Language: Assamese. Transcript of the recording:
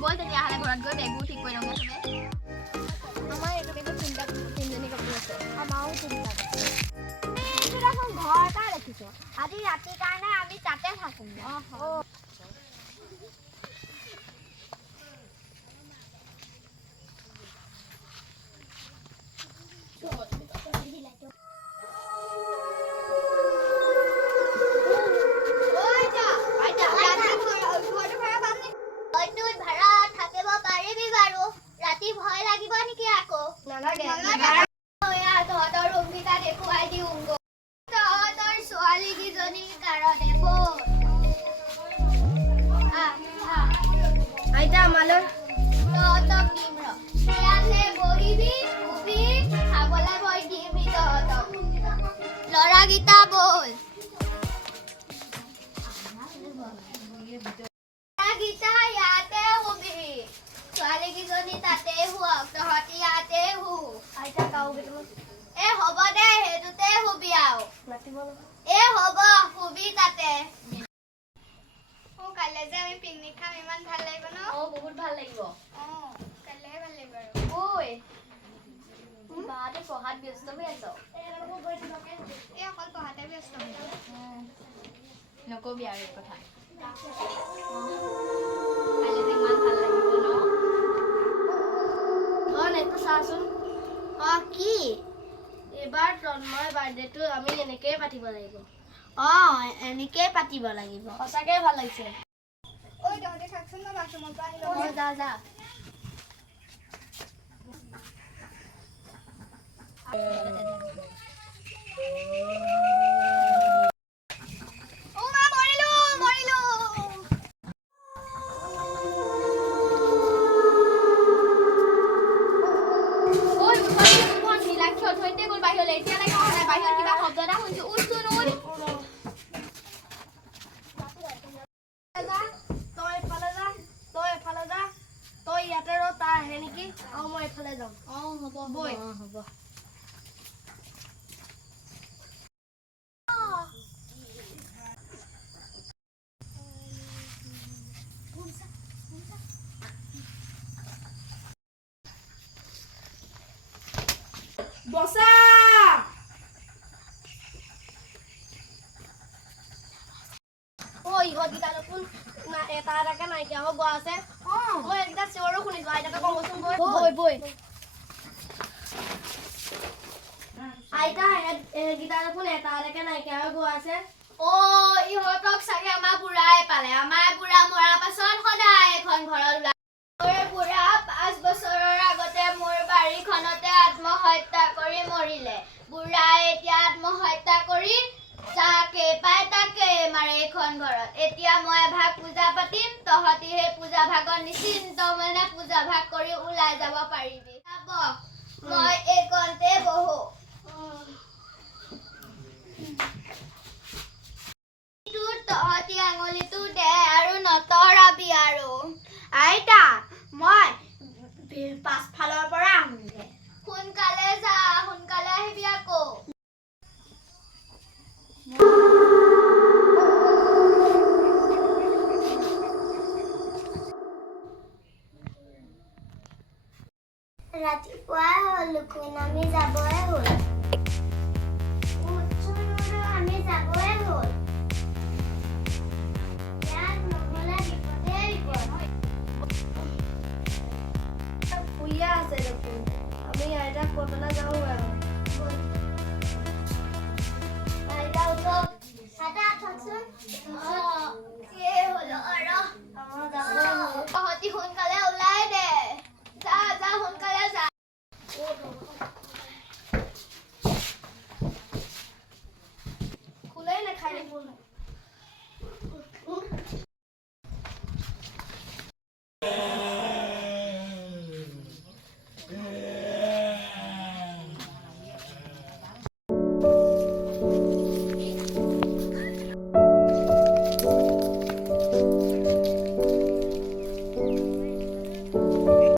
বল তেতিয়াহ'লে ঘৰত গৈ বেগবোৰ ঠিক কৰি লওঁগে চবে আমাৰ এইটো বেগত তিনিজনী কাপোৰ আছে আমাৰো তিনিটা দেখোন ঘৰ এটা ৰাখিছো আজি ৰাতিৰ কাৰণে আমি তাতে থাকোঁ লৰাগীতা বল লৰাগীতা ইয়াতে শুবি ছোৱালীকেইজনী তাতে শুৱক তহঁতি ইয়াতে শু আইতা কাও কেইটামান এ হ'ব দে সেইটোতে শুবি আৰু এ হ'ব শুবি তাতে কাইলৈ যে আমি পিকনিক খাম ইমান ভাল লাগিব ন বহুত ভাল লাগিব কাইলৈহে ভাল লাগিব আৰু ঐ বাহাতে পঢ়াত ব্যস্ত হৈ আছ এই অকল পঢ়াতে ব্যস্ত নকবি আৰু এই কথা কাইলৈ যে ইমান ভাল লাগিব ন নেটটো চাচোন কি এইবাৰ tonmoy বাৰ্থডেটো আমি এনেকেই পাতিব লাগিব এনেকেই পাতিব লাগিব সঁচাকৈ ভাল লাগিছে ঐ তহঁতে থাকচোন মই বাথৰুমৰ পৰা আহি লওঁ যা যা বসা ইহঁতকেইটা দেখোন এটা এটাকে নাইকিয়া হৈ গৈ আছে মই এইকেইটা চিঞৰো শুনিছো আইতাকে কবচোন বৈ আইতা এইকেইটা দেখোন এটা এটাকে নাইকিয়া হৈ গৈ আছে ইহঁতক চাগে আমাৰ বুঢ়াই পালে আমাৰ বুঢ়া মৰাৰ পাছত সদায় এখন ঘৰত ওলাই বুঢ়া 5 বছৰৰ আগতে মোৰ বাৰীখনতে আত্মহত্যা কৰি মৰিলে বুঢ়াই এতিয়া আত্মহত্যা কৰি যাকে পায় তাকে মাৰে এখন ঘৰত এতিয়া মই এভাগ পূজা পাতিম তহঁতি সেই পূজা ভাগত নিশ্চিন্ত মানে পূজা ভাগ কৰি ওলাই যাব পাৰিবি মই এইকণতে বহো তহঁতি আঙুলিটো দে আৰু নতৰাবি আৰু আইতা মই পাছফালৰ পৰা আহোঁগে সোনকালে যা সোনকালে আহিবি আকৌ ৰাতিপুৱাই হ'ল দেখোন আমি যাবই হ'ল আমি যাবই হ'ল শুইয়া আছে দেখোন আমি আইতাক কৈ পেলাই যাওঁ আৰু আইতা উঠক আইতা উঠকচোন কি হ'ল আৰু আমাৰ যাবই হ'ল তহঁতি সোনকালে